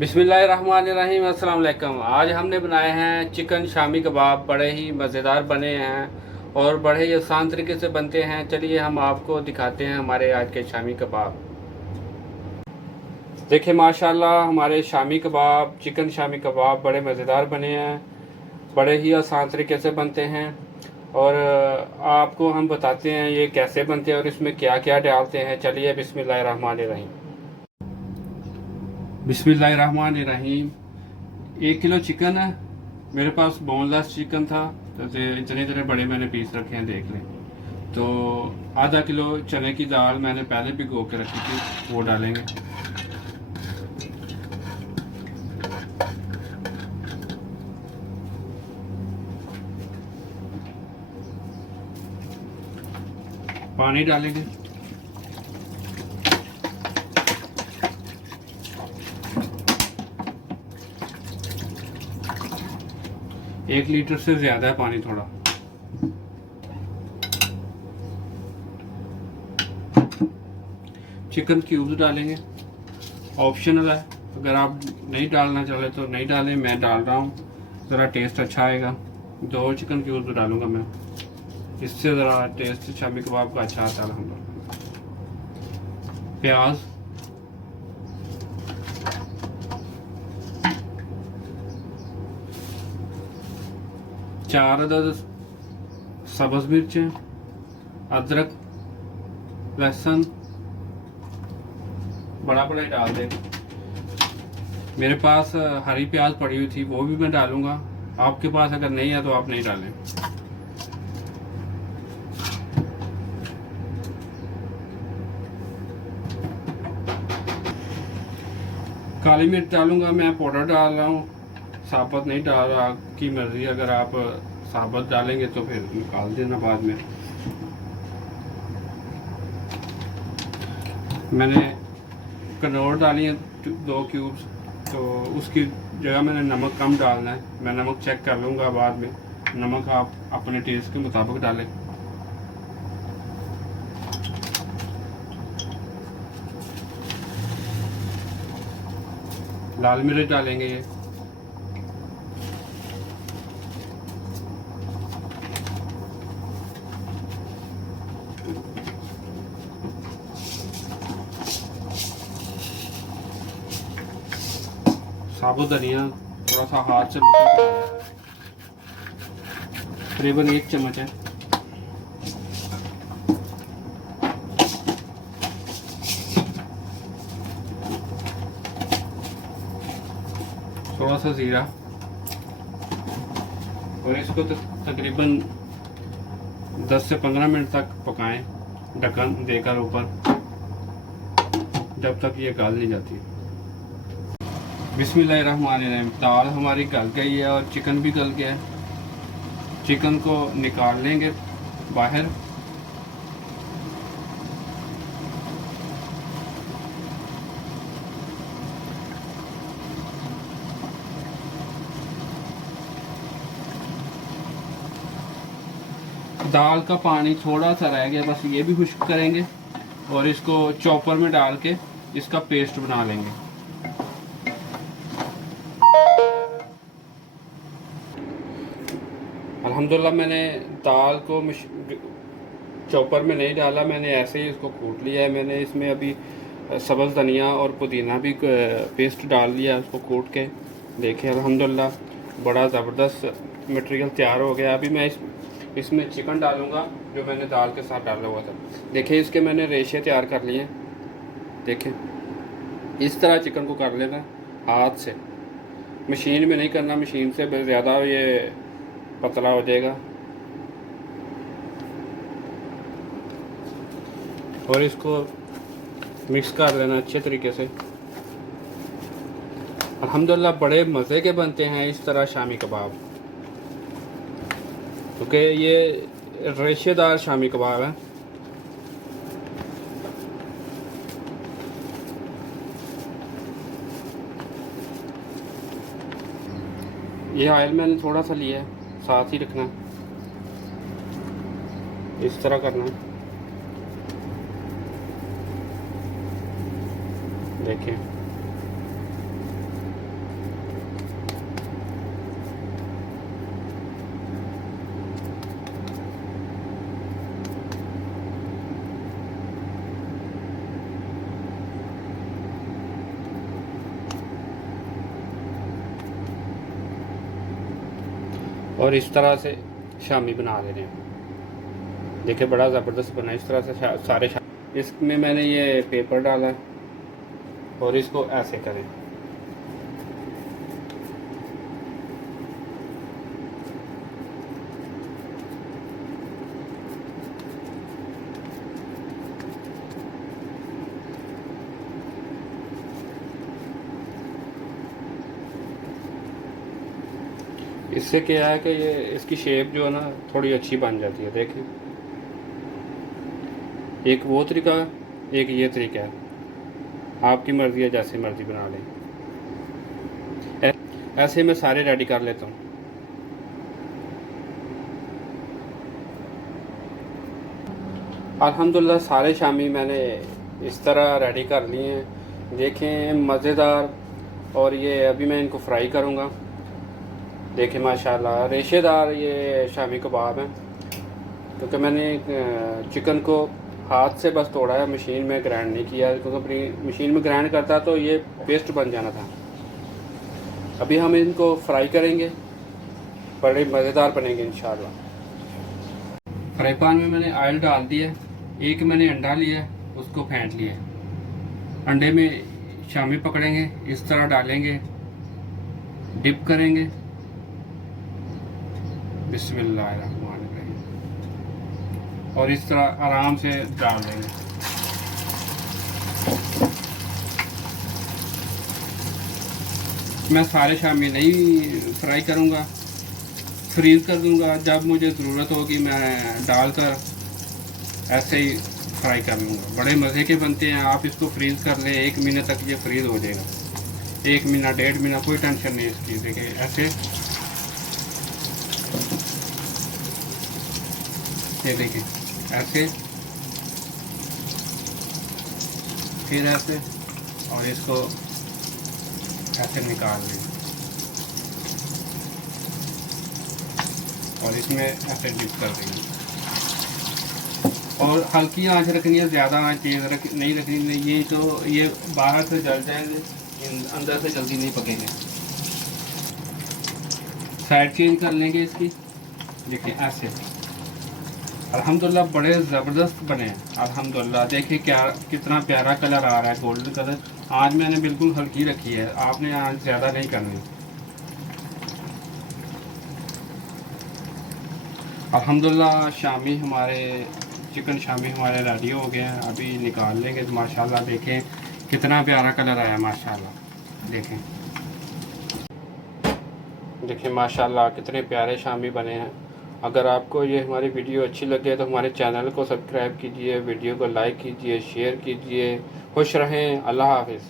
बिस्मिल्लाहिर्रहमानिर्रहीम। अस्सलाम वालेकुम। आज हमने बनाए हैं चिकन शामी कबाब। बड़े ही मज़ेदार बने हैं और बड़े ही आसान तरीके से बनते हैं। चलिए हम आपको दिखाते हैं हमारे आज के शामी कबाब। देखिए माशाल्लाह हमारे शामी कबाब, चिकन शामी कबाब बड़े मज़ेदार बने हैं, बड़े ही आसान तरीके से बनते हैं। और आपको हम बताते हैं ये कैसे बनते हैं और इसमें क्या क्या डालते हैं। चलिए बिस्मिल्लाहिर्रहमानिर्रहीम। बिस्मिल्लाहिर्रहमानिर्रहीम। 1 किलो चिकन है मेरे पास, बोनलेस चिकन था तो इतने इतने बड़े मैंने पीस रखे हैं, देख लें। तो आधा किलो चने की दाल मैंने पहले भिगो के रखी थी, वो डालेंगे। पानी डालेंगे। एक लीटर से ज़्यादा है पानी थोड़ा। चिकन क्यूब्स डालेंगे, ऑप्शनल है, अगर आप नहीं डालना चाहे तो नहीं डालें, मैं डाल रहा हूँ, ज़रा टेस्ट अच्छा आएगा। 2 चिकन क्यूब्स डालूंगा मैं, इससे ज़रा टेस्ट शामी कबाब का अच्छा आता है। प्याज, चार अदद सब्ज़ मिर्चें, अदरक लहसुन बड़ा बड़ा ही डाल दें। मेरे पास हरी प्याज पड़ी हुई थी, वो भी मैं डालूंगा। आपके पास अगर नहीं है तो आप नहीं डालें। काली मिर्च डालूंगा, मैं पाउडर डाल रहा हूँ, साबुत नहीं डाल रहा। आपकी मर्जी, अगर आप साबुत डालेंगे तो फिर निकाल देना बाद में। मैंने कनौर डाली है 2 क्यूब्स, तो उसकी जगह मैंने नमक कम डालना है। मैं नमक चेक कर लूँगा बाद में। नमक आप अपने टेस्ट के मुताबिक डालें। लाल मिर्च डालेंगे ये, साबुत धनिया थोड़ा सा हाथ से तकरीबन 1 चम्मच है। थोड़ा सा जीरा, और इसको तकरीबन 10 से 15 मिनट तक पकाएं, ढक्कन देकर ऊपर, जब तक ये गल नहीं जाती। बिस्मिल्लाहिर्रहमानिर्रहीम। दाल हमारी गल गई है और चिकन भी गल गया है। चिकन को निकाल लेंगे बाहर। दाल का पानी थोड़ा सा रह गया, बस ये भी खुश्क करेंगे और इसको चॉपर में डाल के इसका पेस्ट बना लेंगे। अल्हम्दुलिल्लाह मैंने दाल को चॉपर में नहीं डाला, मैंने ऐसे ही इसको कूट लिया है। मैंने इसमें अभी सब्ज़ धनिया और पुदीना भी पेस्ट डाल लिया उसको कूट के। देखिए अल्हम्दुलिल्लाह बड़ा ज़बरदस्त मटेरियल तैयार हो गया। अभी मैं इसमें चिकन डालूँगा जो मैंने दाल के साथ डाला हुआ था। देखिए इसके मैंने रेशे तैयार कर लिए हैं। देखें इस तरह चिकन को कर लेना हाथ से, मशीन में नहीं करना, मशीन से ज़्यादा ये पतला हो जाएगा। और इसको मिक्स कर देना अच्छे तरीके से। अल्हम्दुलिल्लाह बड़े मज़े के बनते हैं इस तरह शामी कबाब, क्योंकि ये रेशेदार शामी कबाब है। ये ऑयल मैंने थोड़ा सा लिया है, साथ ही रखना, इस तरह करना। देखें और इस तरह से शामी बना ले रहे हैं। देखिए बड़ा ज़बरदस्त बना, इस तरह से सारे इसमें मैंने ये पेपर डाला और इसको ऐसे करें। इससे क्या है कि ये इसकी शेप जो है ना थोड़ी अच्छी बन जाती है। देखें, एक वो तरीका, एक ये तरीका है, आपकी मर्ज़ी है, जैसे मर्ज़ी बना लें। ऐसे मैं सारे रेडी कर लेता हूँ। अल्हम्दुलिल्लाह सारे शामी मैंने इस तरह रेडी कर लिए हैं। देखें मज़ेदार। और ये अभी मैं इनको फ्राई करूँगा। देखें माशाल्लाह रेशेदार ये शामी कबाब हैं, क्योंकि मैंने चिकन को हाथ से बस तोड़ा है, मशीन में ग्राइंड नहीं किया, क्योंकि अपनी मशीन में ग्राइंड करता तो ये पेस्ट बन जाना था। अभी हम इनको फ्राई करेंगे, बड़े मज़ेदार बनेंगे इंशाल्लाह। फ्राई पैन में मैंने ऑयल डाल दिया, एक मैंने अंडा लिया, उसको फेंट लिया। अंडे में शामी पकड़ेंगे, इस तरह डालेंगे, डिप करेंगे, बिस्मिल्लाहिर्रहमानिर्रहीम, और इस तरह आराम से डाल देंगे। मैं सारे शामी नहीं फ्राई करूँगा, फ्रीज़ कर दूँगा। जब मुझे ज़रूरत होगी मैं डालकर ऐसे ही फ्राई कर लूँगा। बड़े मज़े के बनते हैं। आप इसको फ्रीज़ कर लें, 1 महीने तक ये फ्रीज़ हो जाएगा। 1 महीना 1.5 महीना कोई टेंशन नहीं इसकी। देखिए ऐसे, ये देखिए ऐसे, फिर ऐसे, और इसको ऐसे निकाल लें और इसमें ऐसे डिप कर देंगे। और हल्की आंच रखनी है, ज़्यादा आंच तेज़ नहीं रखनी नहीं। ये तो ये बाहर से जल जाएंगे, अंदर से जल्दी नहीं पकेंगे। साइड चेंज कर लेंगे इसकी। देखिए ऐसे, अल्हम्दुलिल्लाह बड़े ज़बरदस्त बने हैं अल्हम्दुलिल्लाह। देखिए क्या कितना प्यारा कलर आ रहा है, गोल्डन कलर। आज मैंने बिल्कुल हल्की रखी है, आपने आज ज़्यादा नहीं करनी। अल्हम्दुलिल्लाह शामी हमारे चिकन शामी हमारे रेडी हो गए हैं। अभी निकाल लेंगे। तो माशाल्लाह देखें कितना प्यारा कलर आया माशाल्लाह। देखें देखिए माशाल्लाह कितने प्यारे शामी बने हैं। अगर आपको ये हमारी वीडियो अच्छी लगे तो हमारे चैनल को सब्सक्राइब कीजिए, वीडियो को लाइक कीजिए, शेयर कीजिए। खुश रहें। अल्लाह हाफ़िज़।